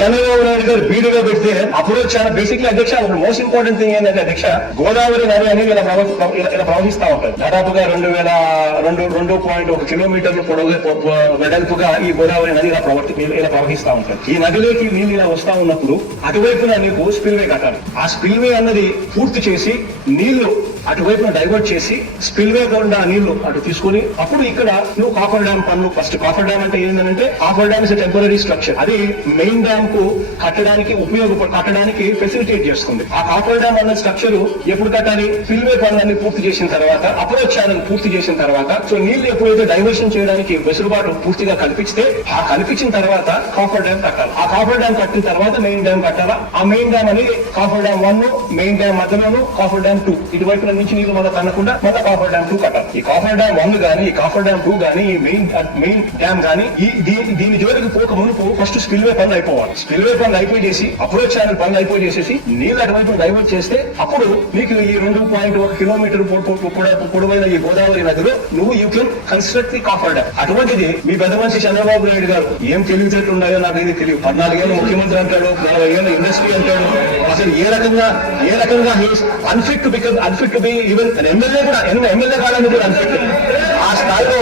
చంద్రబాబు నాయుడు గారు బీడుగా పెడితే అప్పుడు చాలా బేసిక్లీ అధ్యక్ష మోస్ట్ ఇంపార్టెంట్ థింగ్ ఏంటంటే అధ్యక్ష గోదావరి నది అనేది ఇలా ప్రవహిస్తా ఉంటుంది. దాదాపుగా 2.1 కిలోమీటర్లు పొడవు వెడల్పుగా ఈ గోదావరి నది ఇలా ప్రవహిస్తా ఉంటుంది. ఈ నదిలోకి నీళ్ళు ఇలా వస్తా ఉన్నప్పుడు అటువైపున నీకు స్పిల్వే కట్టాలి. ఆ స్పిల్వే అన్నది పూర్తి చేసి నీళ్లు అటువైపున డైవర్ట్ చేసి స్పిల్వే గుండా నీళ్లు అటు తీసుకుని అప్పుడు ఇక్కడ నువ్వు కాఫర్ డ్యామ్ పన్ను ఫస్ట్ కాఫర్ డ్యామ్ అంటే ఏంటంటే coffer dam is temporary structure. అది మెయిన్ డ్యామ్ కు కట్టడానికి ఫెసిలిటేట్ చేస్తుంది. ఆ కాఫర్ డ్యామ్ అన్న స్ట్రక్చర్ ఎప్పుడు కట్టాలి? స్పిల్వే పనులన్నీ పూర్తి చేసిన తర్వాత, అప్రోచ్ ఛానల్ పూర్తి చేసిన తర్వాత, సో నీళ్లు ఎప్పుడైతే డైవర్షన్ చేయడానికి వెసులుబాటు పూర్తిగా కల్పిస్తే ఆ కల్పించిన తర్వాత కాఫర్ డ్యామ్ కట్టాలి. ఆ కాఫర్ డ్యామ్ కట్టిన తర్వాత మెయిన్ డ్యామ్ కట్టాలా. ఆ మెయిన్ డ్యామ్ అనేది కాఫర్ డ్యామ్ 1, మెయిన్ డ్యామ్ మధ్యలోను కాఫర్ డ్యామ్ 2, ఇటువైపు నుంచి నీళ్లు మన కన్నకుండా మళ్ళీ కాఫర్ డ్యామ్ 2 కట్టాలి. ఈ కాఫర్ డ్యామ్ 1 గానీ, ఈ కాఫర్ డ్యామ్ 2 గానీ, ఈ మెయిన్ డ్యామ్ గానీ దీని జోలికి పోక మునుపు ఫస్ట్ స్పిల్వే పనులు అయిపోవాలి. స్పిల్వే పనులు అయిపోయేసి అప్రోచ్ ఛానల్ పనులు అయిపోయేసేసి నీళ్ళు అటువైపు డైవర్ట్ చేస్తే అప్పుడు నీకు ఈ 2.1 కిలోమీటర్ పొడవైన ఈ గోదావరి నదిలో నువ్వు you can construct the coffer dam. అటువంటిది మీ పెద్ద మనిషి చంద్రబాబు నాయుడు గారు ఏం తెలివితేటలు ఉన్నాయో నాకు ఇది తెలియదు. 14 ఏళ్ళు ముఖ్యమంత్రి అంటాడు, 40 ఏళ్ళు ఇండస్ట్రీ అంటాడు. అసలు ఏ రకంగా unfit to be even MLA కూడా ఎమ్మెల్యే కావాలని కూడా అన్ఫిట్. ఆ స్థాయిలో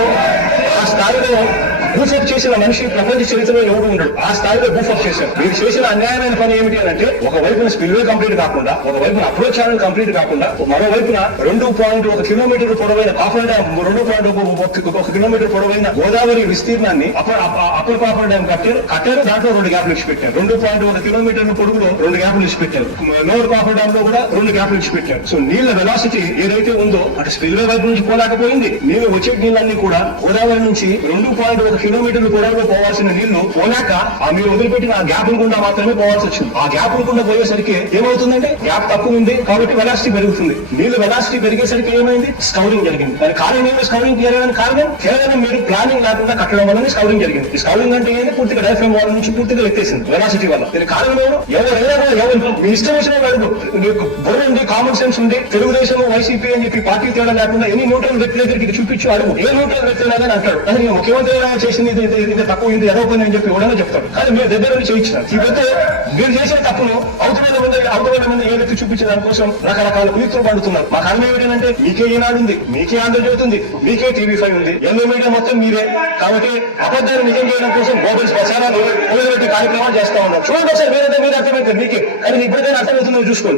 బూఫప్ చేసిన మనిషి ప్రపంచ చరిత్రలో ఎవరు ఉండడు. ఆ స్థాయిలో బూఫప్ చేశారు. మీరు చేసిన అన్యాయమైన పని ఏమిటి అంటే ఒకవైపున స్పిల్వే కంప్లీట్ కాకుండా, ఒకవైపున అప్రోచ్ ఛానల్ కంప్లీట్ కాకుండా, మరోవైపున 2.1 కిలోమీటర్ పొడవైన కాఫర్ డ్యామ్ 2.1 కిలోమీటర్ పొడవైన గోదావరి విస్తీర్ణాన్ని అప్పర్ కాఫర్ డ్యామ్ కట్టారు. దాంట్లో 2 గ్యాప్లు ఇచ్చి పెట్టారు. 2.1 కిలోమీటర్ల పొడుగులో 2 గ్యాప్లు ఇచ్చి పెట్టారు. లోవర్ కాఫర్ డ్యామ్ లో కూడా 2 గ్యాప్లు ఇచ్చి పెట్టారు. సో నీళ్ల వెలాసిటీ ఏదైతే ఉందో అటు స్పిల్వే వైపు నుంచి పోలేకపోయింది. నీళ్లు వచ్చే నీళ్ళన్నీ కూడా గోదావరి నుంచి 2.1 కిలోమీటర్లు పొడవులో పోవాల్సిన నీళ్లు పోలేక మీరు వదిలిపెట్టిన ఆ గ్యాప్ గుండా మాత్రమే పోవాల్సి వచ్చింది. ఆ గ్యాప్ గుండా పోయేసరికి ఏమవుతుందంటే గ్యాప్ తక్కువ ఉంది కాబట్టి వెలాసిటీ పెరుగుతుంది. నీళ్లు వెలాసిటీ పెరిగేసరికి ఏమైంది? స్కౌరింగ్ జరిగింది. దాని కారణం ఏమి? స్కౌరింగ్ జరగడానికి కారణం కేవలం మీరు ప్లానింగ్ లేకుండా కట్టడం వల్లనే స్కౌరింగ్ జరిగింది. ఈ స్కౌరింగ్ అంటే ఏంటి? పూర్తిగా డయాఫ్రామ్ వాల్ నుంచి పూర్తిగా ఎత్తేసింది వెలాసిటీ వల్ల. దీని కారణం ఎవరు మీ ఇష్టం వచ్చిన వాడు బుర్ర ఉంది, కామన్ సెన్స్ ఉంది, తెలుగుదేశం వైసీపీ అని చెప్పి పార్టీ తేడా లేకుండా ఎన్ని న్యూట్రల్ వ్యక్తుల దగ్గరికి ఇది చూపించు అడుగు. ఏ న్యూట్రల్ వ్యక్తులు అని అంటాడు. కానీ ముఖ్యమంత్రి చేసింది ఇది తక్కువ, ఇది ఎదో పని అని చెప్పి ఎవడన్నా చెప్తాడు. కానీ మీరు దగ్గర నుంచి చేయించినారు. ఇకపోతే మీరు చేసిన తప్పును అవతల మంది ఏ వ్యక్తి చూపించే దానికోసం రకరకాల కుయుక్తులు పండుతున్నారు. మా కారణం ఏమిటంటే మీకే ఈనాడు ఉంది, మీకే ఆంధ్రజ్యోతి ఉంది, మీకే టీవీ5 ఉంది, ఎల్లో మీడియా మొత్తం మీరే. కాబట్టి అబద్ధాన్ని నిజం చేయడం కోసం బోబెల్స్ ప్రచారాలు మొదలుపెట్టి కార్యక్రమాలు చేస్తా ఉన్నారు. చూడండి ఒకసారి మీరైతే మీరు అర్థమైతే మీకే. కానీ ఇప్పుడైతే అర్థమవుతుందో చూసుకోండి.